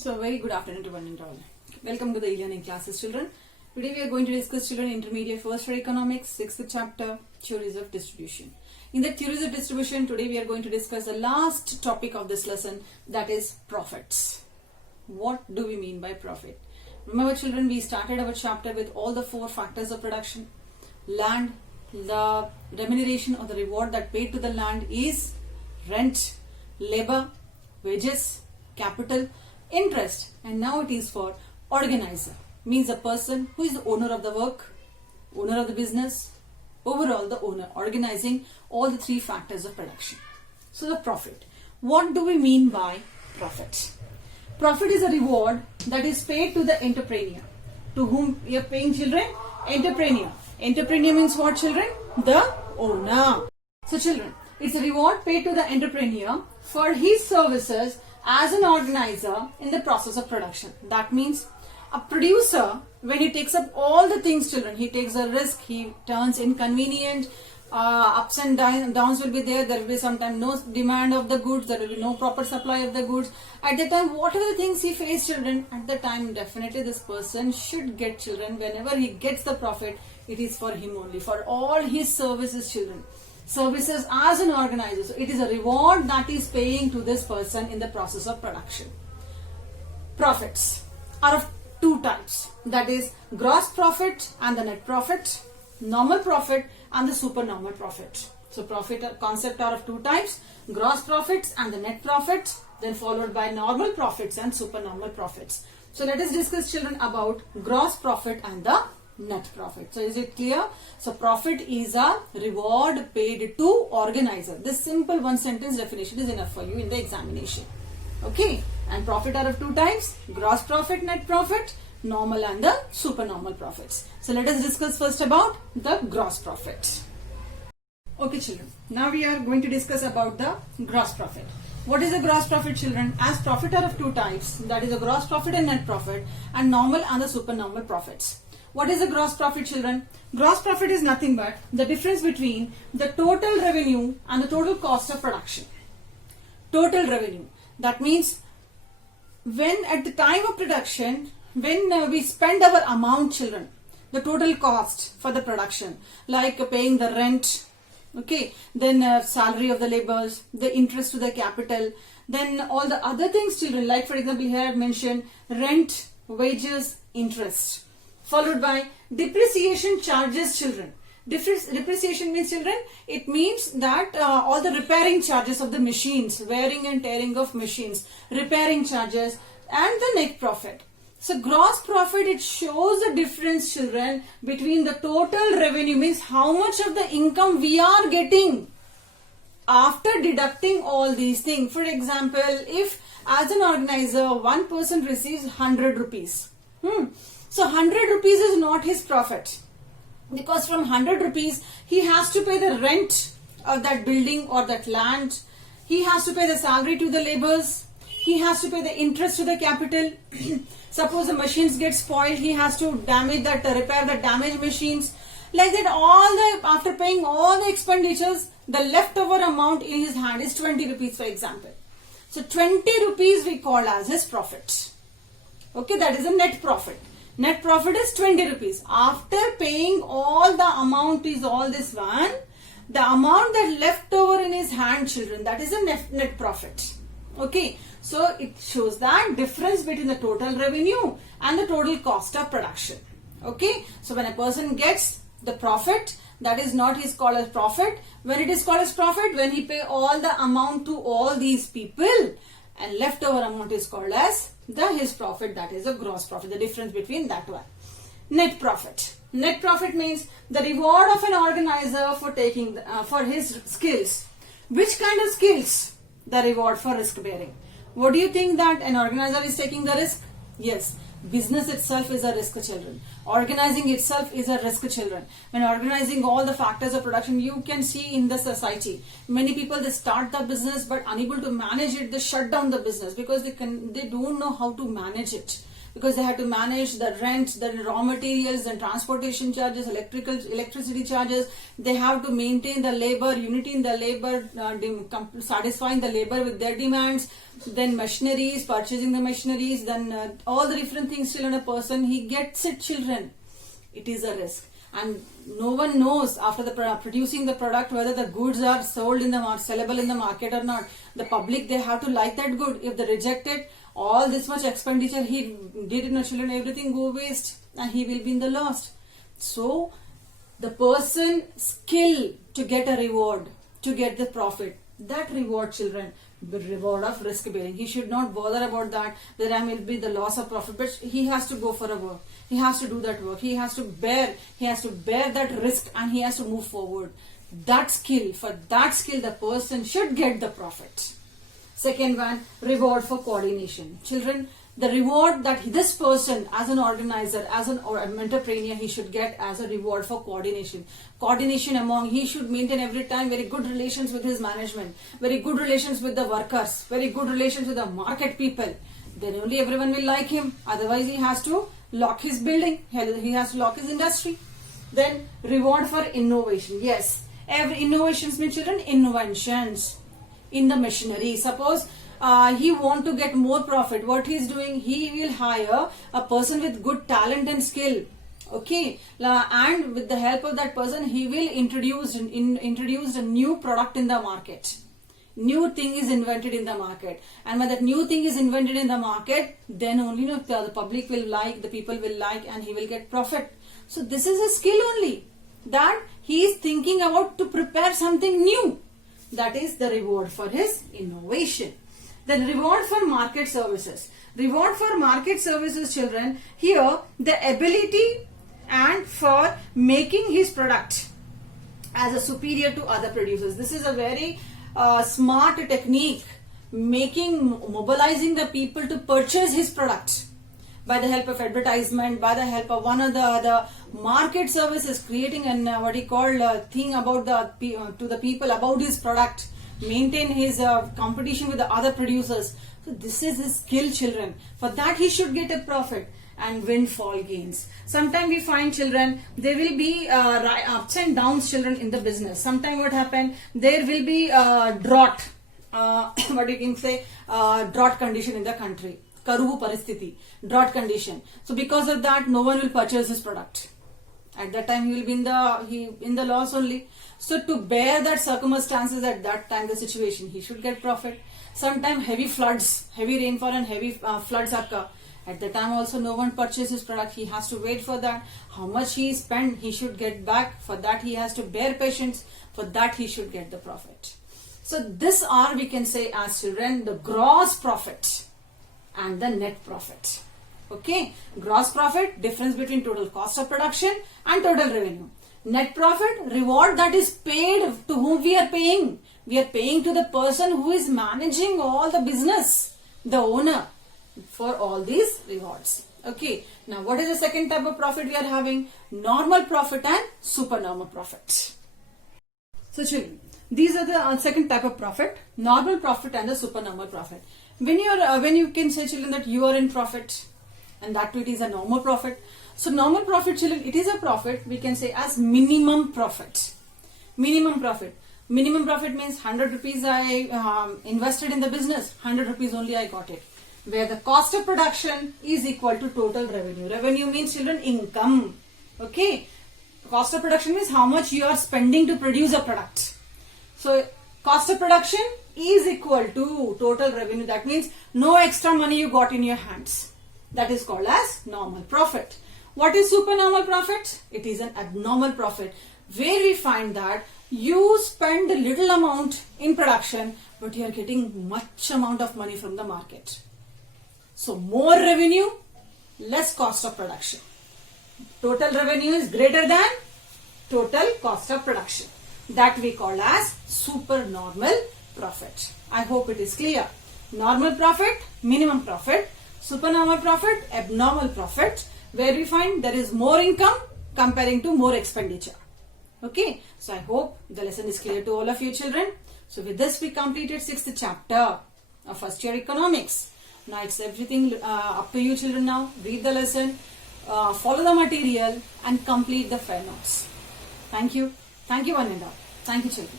So, very good afternoon to one and all. Welcome to the e-learning classes, children. Today we are going to discuss children intermediate first for economics, 6th chapter, theories of distribution. In the theories of distribution, today we are going to discuss the last topic of this lesson, that is profits. What do we mean by profit? Remember, children, we started our chapter with all the 4 factors of production. Land, the remuneration or the reward that paid to the land is rent, labor, wages, capital, interest, and now it is for organizer, means a person who is the owner of the work, owner of the business, overall the owner, organizing all the 3 factors of production. So the profit. What do we mean by profit? Profit is a reward that is paid to the entrepreneur. To whom we are paying, children? Entrepreneur. Entrepreneur means what, children? The owner. So children, it's a reward paid to the entrepreneur for his services as an organizer in the process of production. That means a producer, when he takes up all the things, children, he takes a risk, he turns inconvenient, ups and downs will be there will be sometimes no demand of the goods, there will be no proper supply of the goods. At the time, whatever the things he faced, children, at the time definitely this person should get, children, whenever he gets the profit, it is for him only, for all his services, children. Services as an organizer. So it is a reward that is paying to this person in the process of production. Profits are of 2 types. That is gross profit and the net profit, normal profit and the supernormal profit. So profit concept are of 2 types, gross profits and the net profits, then followed by normal profits and supernormal profits. So let us discuss, children, about gross profit and the net profit. So is it clear? So profit is a reward paid to organizer. This simple one sentence definition is enough for you in the examination. Okay, and profit are of 2 types, gross profit, net profit, normal and the supernormal profits. So let us discuss first about the gross profit. Okay, children, now we are going to discuss about the gross profit. What is a gross profit, children? As profit are of 2 types, that is a gross profit and net profit, and normal and the supernormal profits. What is a gross profit, children? Gross profit is nothing but the difference between the total revenue and the total cost of production. Total revenue. That means when at the time of production, when we spend our amount, children, the total cost for the production, like paying the rent, okay, then salary of the laborers, the interest to the capital, then all the other things, children, like for example here I have mentioned rent, wages, interest, followed by depreciation charges, children. Depreciation means, children, it means that all the repairing charges of the machines, wearing and tearing of machines, repairing charges, and the net profit. So gross profit, it shows the difference, children, between the total revenue, means how much of the income we are getting after deducting all these things. For example, if as an organizer, one person receives 100 rupees. So 100 rupees is not his profit, because from 100 rupees he has to pay the rent of that building or that land, he has to pay the salary to the laborers, he has to pay the interest to the capital. Suppose the machines get spoiled, he has to repair the damaged machines. Like that, after paying all the expenditures, the leftover amount in his hand is 20 rupees, for example. So 20 rupees we call as his profit. Okay, that is a net profit. Net profit is 20 rupees. After paying all the amount is all this one, the amount that left over in his hand, children, that is a net profit. Okay, so it shows that difference between the total revenue and the total cost of production. Okay, so when a person gets the profit, that is not his called as profit. When it is called as profit, when he pay all the amount to all these people, and leftover amount is called as his profit, that is a gross profit, the difference between that one. Net profit. Net profit means the reward of an organizer for taking for his skills. Which kind of skills? The reward for risk bearing. What do you think that an organizer is taking the risk? Yes, business itself is a risk, children. Organizing itself is a risk, children. When organizing all the factors of production, you can see in the society, many people, they start the business but unable to manage it, they shut down the business because they don't know how to manage it. because they have to manage the rent, the raw materials, and transportation charges, electricity charges. They have to maintain the labor, unity in the labor, satisfying the labor with their demands. Then machineries, purchasing the machineries, then all the different things children, a person, he gets it children. It is a risk. And no one knows after the producing the product whether the goods are sold in the sellable in the market or not. The public, they have to like that good. If they reject it, all this much expenditure he did in the children, everything go waste and he will be in the loss. So the person skill to get a reward, to get the profit, that reward children, the reward of risk bearing. He should not bother about that I will be the loss of profit, but he has to go for a work. He has to do that work. He has to bear that risk and he has to move forward. That skill, for that skill, the person should get the profit. Second one, reward for coordination. Children, the reward that this person as an organizer, as an entrepreneur, he should get as a reward for coordination. Coordination among, he should maintain every time very good relations with his management, very good relations with the workers, very good relations with the market people. Then only everyone will like him. Otherwise he has to lock his building, he has to lock his industry. Then reward for innovation. Yes, every innovations mean children, inventions in the machinery. Suppose he want to get more profit. What he is doing, he will hire a person with good talent and skill. Okay, and with the help of that person, he will introduce a new product in the market. New thing is invented in the market, and when that new thing is invented in the market, then only the public will like, the people will like, and he will get profit. So this is a skill only that he is thinking about to prepare something new. That is the reward for his innovation. Then reward for market services. Reward for market services, children, here the ability and for making his product as a superior to other producers. This is a very smart technique, mobilizing the people to purchase his product by the help of advertisement, by the help of one or the other market services, creating an thing about to the people about his product, maintain his competition with the other producers. So this is his skill, children. For that he should get a profit. And windfall gains. Sometimes we find children, there will be ups and downs children in the business. Sometimes what happen, there will be drought, drought condition in the country. Karuvu paristiti, drought condition. So because of that, no one will purchase his product. At that time, he will be in the loss only. So to bear that circumstances at that time, the situation, he should get profit. Sometimes heavy floods, heavy rainfall and heavy floods occur. At the time also no one purchases his product. He has to wait for that. How much he spent, he should get back. For that he has to bear patience. For that he should get the profit. So this are, we can say as children, the gross profit and the net profit. Okay, gross profit, difference between total cost of production and total revenue. Net profit, reward that is paid to whom we are paying. We are paying to the person who is managing all the business, the owner, for all these rewards. Okay, now what is the second type of profit we are having? Normal profit and supernormal profit. So children, these are the second type of profit, normal profit and the supernormal profit. When you can say children that you are in profit, and that it is a normal profit. So normal profit, children, it is a profit we can say as minimum profit. Minimum profit. Minimum profit means 100 rupees I invested in the business, 100 rupees only I got it. Where the cost of production is equal to total revenue. Revenue means children income. Okay. Cost of production means how much you are spending to produce a product. So cost of production is equal to total revenue. That means no extra money you got in your hands. That is called as normal profit. What is supernormal profit? It is an abnormal profit where we find that you spend a little amount in production but you are getting much amount of money from the market. So more revenue, less cost of production. Total revenue is greater than total cost of production. That we call as supernormal profit. I hope it is clear. Normal profit, minimum profit. Supernormal profit, abnormal profit, where we find there is more income comparing to more expenditure. Okay, so I hope the lesson is clear to all of you children. So with this we completed 6th chapter of first year economics. Now it's everything up to you children now. Read the lesson, follow the material and complete the fair notes. Thank you. Thank you one and all. Thank you children.